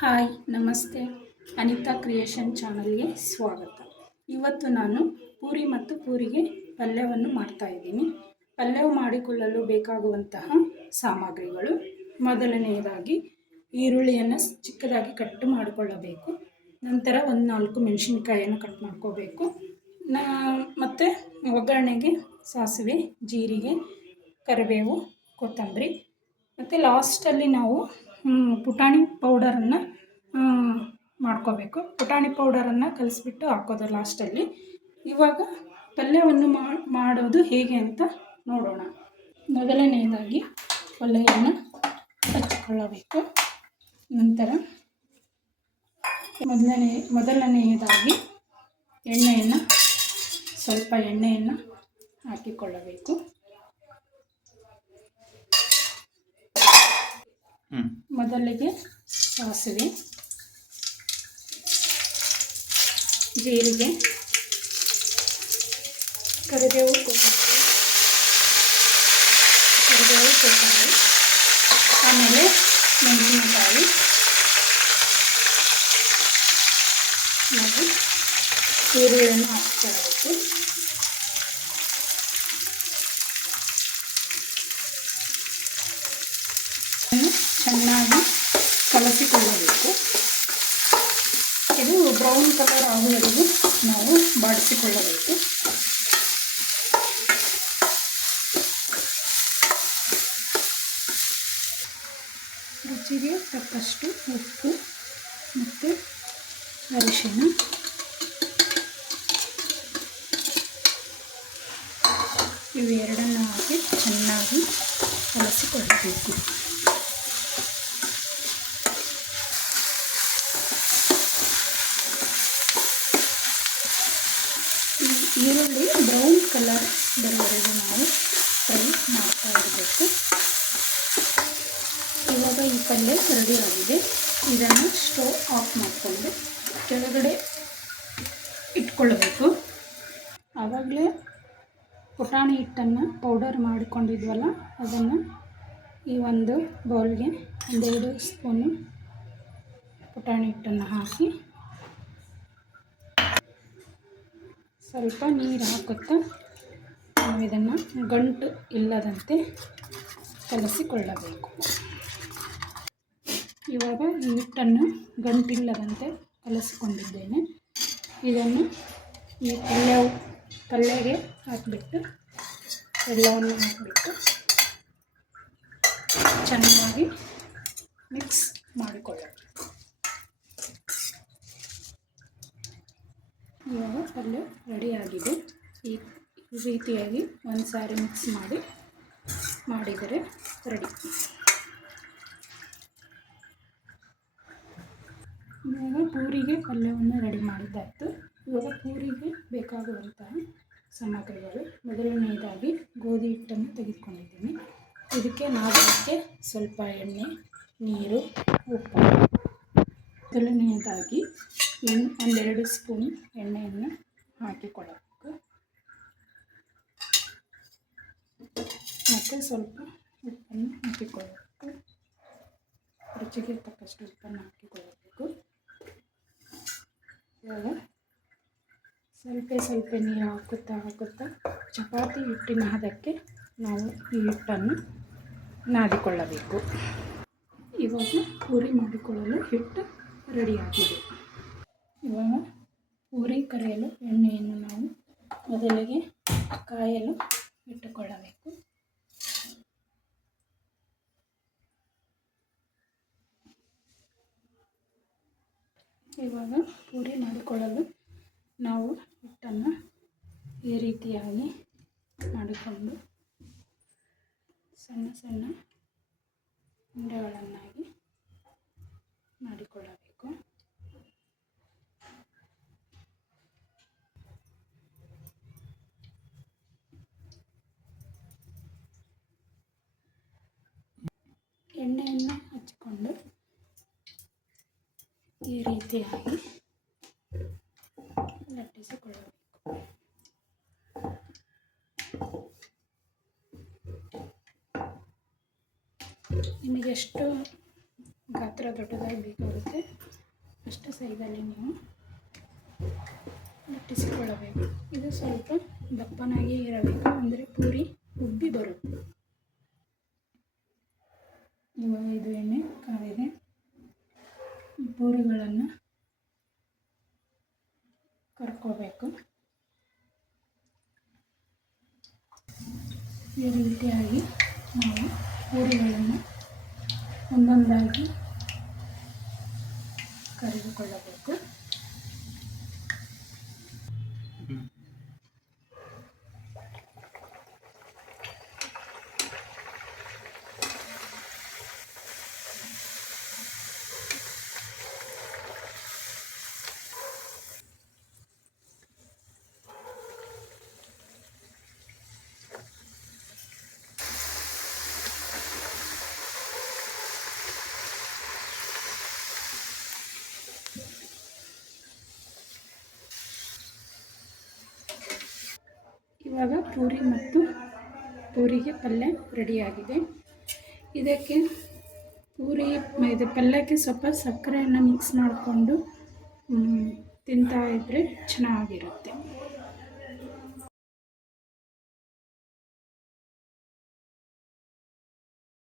Hi ನಮಸ್ತೆ, Anita creation ಚಾನಲ್ಗೆ ಸ್ವಾಗತ. ಇವತ್ತು ನಾನು ಪೂರಿ ಮತ್ತು ಪೂರಿಗೆ ಪಲ್ಯವನ್ನು ಮಾಡ್ತಾಯಿದ್ದೀನಿ. ಪಲ್ಯ ಮಾಡಿಕೊಳ್ಳಲು ಬೇಕಾಗುವಂತಹ ಸಾಮಗ್ರಿಗಳು: ಮೊದಲನೆಯದಾಗಿ ಈರುಳ್ಳಿಯನ್ನು ಚಿಕ್ಕದಾಗಿ ಕಟ್ ಮಾಡಿಕೊಳ್ಳಬೇಕು. ನಂತರ ಒಂದು 4 ಮೆಣಸಿನ್ಕಾಯನ್ನು ಕಟ್ ಮಾಡ್ಕೋಬೇಕು. ಮತ್ತು ಒಗ್ಗರಣೆಗೆ ಸಾಸಿವೆ, ಜೀರಿಗೆ, ಕರಿಬೇವು, ಕೊತ್ತಂಬರಿ ಮತ್ತು ಲಾಸ್ಟಲ್ಲಿ ನಾವು ಪುಟಾಣಿ ಪೌಡರನ್ನು ಮಾಡ್ಕೋಬೇಕು. ಪುಟಾಣಿ ಪೌಡರನ್ನು ಕಲಿಸ್ಬಿಟ್ಟು ಹಾಕೋದು ಲಾಸ್ಟಲ್ಲಿ. ಇವಾಗ ಪಲ್ಯವನ್ನು ಮಾಡೋದು ಹೇಗೆ ಅಂತ ನೋಡೋಣ. ಮೊದಲನೆಯದಾಗಿ ಒಲೆಯನ್ನು ಹಚ್ಚಿಕೊಳ್ಳಬೇಕು. ನಂತರ ಮೊದಲನೆಯದಾಗಿ ಸ್ವಲ್ಪ ಎಣ್ಣೆಯನ್ನು ಹಾಕಿಕೊಳ್ಳಬೇಕು. ಮೊದಲಿಗೆ ಸಾಸಿವೆ, ಜೀರಿಗೆ, ಕರಿಬೇವು, ಕೊತ್ತಂಬರಿ, ಆಮೇಲೆ ಮೆಣಸಿನಕಾಯಿ ಮತ್ತು ಈರುಳ್ಳಿಯನ್ನು ಹಾಕಿಕೊಳ್ಳಬೇಕು. ಚೆನ್ನಾಗಿ ಕಲಸಿಕೊಳ್ಳಬೇಕು. ಇದು ಬ್ರೌನ್ ಕಲರ್ ಆಗುವವರೆಗೂ ನಾವು ಬಾಡಿಸಿಕೊಳ್ಳಬೇಕು. ರುಚಿಗೆ ತಕ್ಕಷ್ಟು ಉಪ್ಪು ಮತ್ತು ಅರಿಶಿಣ, ಇವೆರಡನ್ನು ಹಾಕಿ ಚೆನ್ನಾಗಿ ಕಲಸಿಕೊಳ್ಳಬೇಕು. ಈರುಳ್ಳಿ ಬ್ರೌನ್ ಕಲರ್ ಬರುವವರೆಗೂ ನಾವು ಫ್ರೈ ಮಾಡ್ತಾ ಇರಬೇಕು. ಇವಾಗ ಈ ಪಲ್ಯ ರೆಡಿ ಆಗಿದೆ. ಇದನ್ನು ಸ್ಟವ್ ಆಫ್ ಮಾಡಿಕೊಂಡು ಕೆಳಗಡೆ ಇಟ್ಕೊಳ್ಳಬೇಕು. ಆವಾಗಲೇ ಪುಟಾಣಿ ಹಿಟ್ಟನ್ನು ಪೌಡರ್ ಮಾಡಿಕೊಂಡಿದ್ವಲ್ಲ, ಅದನ್ನು ಈ ಒಂದು ಬೌಲ್ಗೆ 1-2 ಸ್ಪೂನು ಪುಟಾಣಿ ಹಿಟ್ಟನ್ನು ಹಾಕಿ ಸ್ವಲ್ಪ ನೀರು ಹಾಕುತ್ತಾ ನಾವು ಇದನ್ನು ಗಂಟು ಇಲ್ಲದಂತೆ ಕಲಸಿಕೊಳ್ಳಬೇಕು. ಇವಾಗ ಈ ಹಿಟ್ಟನ್ನು ಗಂಟಿಲ್ಲದಂತೆ ಕಲಸಿಕೊಂಡಿದ್ದೇನೆ. ಇದನ್ನು ಈ ಪಲ್ಯಗೆ ಹಾಕಿಬಿಟ್ಟು ಎಲ್ಲವನ್ನು ಹಾಕಿಬಿಟ್ಟು ಚೆನ್ನಾಗಿ ಮಿಕ್ಸ್ ಮಾಡಿಕೊಳ್ಳಬೇಕು. ಇವಾಗ ಪಲ್ಯ ರೆಡಿಯಾಗಿದೆ. ಈ ರೀತಿಯಾಗಿ ಒಂದು ಸಾರಿ ಮಿಕ್ಸ್ ಮಾಡಿದರೆ ರೆಡಿ. ಇವಾಗ ಪೂರಿಗೆ ಪಲ್ಯವನ್ನು ರೆಡಿ ಮಾಡಿದ್ದಾಯಿತು. ಇವಾಗ ಪೂರಿಗೆ ಬೇಕಾಗುವಂತಹ ಸಾಮಗ್ರಿಗಳು: ಮೊದಲನೆಯದಾಗಿ ಗೋಧಿ ಹಿಟ್ಟನ್ನು ತೆಗೆದುಕೊಂಡಿದ್ದೀನಿ. ಇದಕ್ಕೆ ನಾದಕ್ಕೆ ಸ್ವಲ್ಪ ಎಣ್ಣೆ, ನೀರು, ಉಪ್ಪು. ಮೊದಲನೆಯದಾಗಿ 1-2 ಸ್ಪೂನ್ ಎಣ್ಣೆಯನ್ನು ಹಾಕಿಕೊಳ್ಳಬೇಕು. ಮತ್ತು ಸ್ವಲ್ಪ ಉಪ್ಪನ್ನು ಹಾಕಿಕೊಳ್ಳಬೇಕು. ರುಚಿಗೆ ತಕ್ಕಷ್ಟು ಉಪ್ಪನ್ನು ಹಾಕಿಕೊಳ್ಳಬೇಕು. ಇವಾಗ ಸ್ವಲ್ಪ ನೀರು ಹಾಕುತ್ತಾ ಚಪಾತಿ ಹಿಟ್ಟಿನ ಹದಕ್ಕೆ ನಾವು ಈ ಹಿಟ್ಟನ್ನು ನಾದಿಕೊಳ್ಳಬೇಕು. ಇವಾಗ ಪೂರಿ ಮಾಡಿಕೊಳ್ಳಲು ಹಿಟ್ಟು ರೆಡಿಯಾಗಿದೆ. ಇವಾಗ ಪೂರಿ ಕರಿಯಲು ಎಣ್ಣೆಯನ್ನು ನಾವು ಮೊದಲಿಗೆ ಕಾಯಲು ಇಟ್ಟುಕೊಳ್ಳಬೇಕು. ಇವಾಗ ಪೂರಿ ಮಾಡಿಕೊಳ್ಳಲು ನಾವು ಹಿಟ್ಟನ್ನು ಈ ರೀತಿಯಾಗಿ ಮಾಡಿಕೊಂಡು ಸಣ್ಣ ಸಣ್ಣ ಉಂಡೆಗಳನ್ನಾಗಿ ಮಾಡಿಕೊಳ್ಳಬೇಕು. ಎಣ್ಣೆಯನ್ನು ಹಚ್ಚಿಕೊಂಡು ಈ ರೀತಿಯಾಗಿ ಲಟ್ಟಿಸಿಕೊಳ್ಳಬೇಕು. ನಿಮಗೆಷ್ಟು ಗಾತ್ರ ದೊಡ್ಡದಾಗಿ ಬೇಕಾಗುತ್ತೆ. ಅಷ್ಟು ಸೈಜಲ್ಲಿ ನೀವು ಲಟ್ಟಿಸಿಕೊಳ್ಳಬೇಕು. ಇದು ಸ್ವಲ್ಪ ದಪ್ಪನಾಗಿ ಇರಬೇಕು, ಅಂದರೆ ಪೂರಿ ಉಬ್ಬಿ ಬರುತ್ತೆ. ಇವಾಗ ಇದು ಎಣ್ಣೆ ಕಾದಿದೆ. ಪೂರಿಗಳನ್ನು ಕರ್ಕೋಬೇಕು. ಈ ರೀತಿಯಾಗಿ ನಾವು ಪೂರಿಗಳನ್ನು ಒಂದೊಂದಾಗಿ ಕರಿದುಕೊಳ್ಳಬೇಕು. ಇವಾಗ ಪೂರಿ ಮತ್ತು ಪೂರಿಗೆ ಪಲ್ಯ ರೆಡಿಯಾಗಿದೆ. ಇದಕ್ಕೆ ಇದು ಪಲ್ಯಕ್ಕೆ ಸ್ವಲ್ಪ ಸಕ್ಕರೆಯನ್ನು ಮಿಕ್ಸ್ ಮಾಡಿಕೊಂಡು ತಿಂತಾ ಇದ್ದರೆ ಚೆನ್ನಾಗಿರುತ್ತೆ.